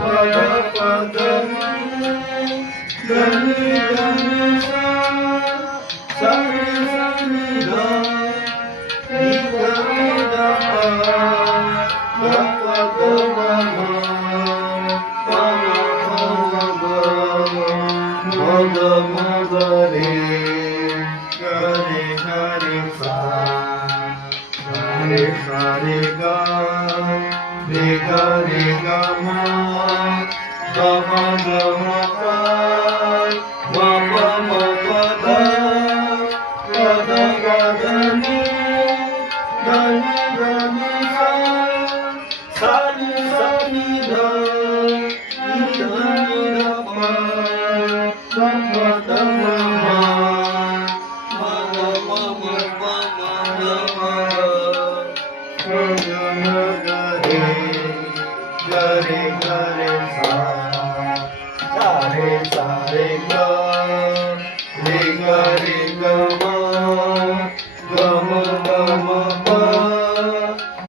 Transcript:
ಪದ ಪದ ಗನಿ ಗನಿ ಸಾ ಸನಿ ಸನಿ ಗ ನಿ ಗ ನಿ ದ ಪ ಗ ಪ ಗ ಮ ಪ ಮ ಪ ಮ ಗ ಮ ಗ ಮ ಗ ರೇ ಗ ರೇ ಗ ರೇ ಸಾ रे सा रे गा रे गा रे गा मा गा मा गा मा पा मा पा मा पा धा गा धा गा धा नि धा नि धा नि सा सा नि धा नि धा नि धा पा धा पा धा मा मा मा गा मा मा पा मा धा मा गा गा गा रे गा रे गा रे सा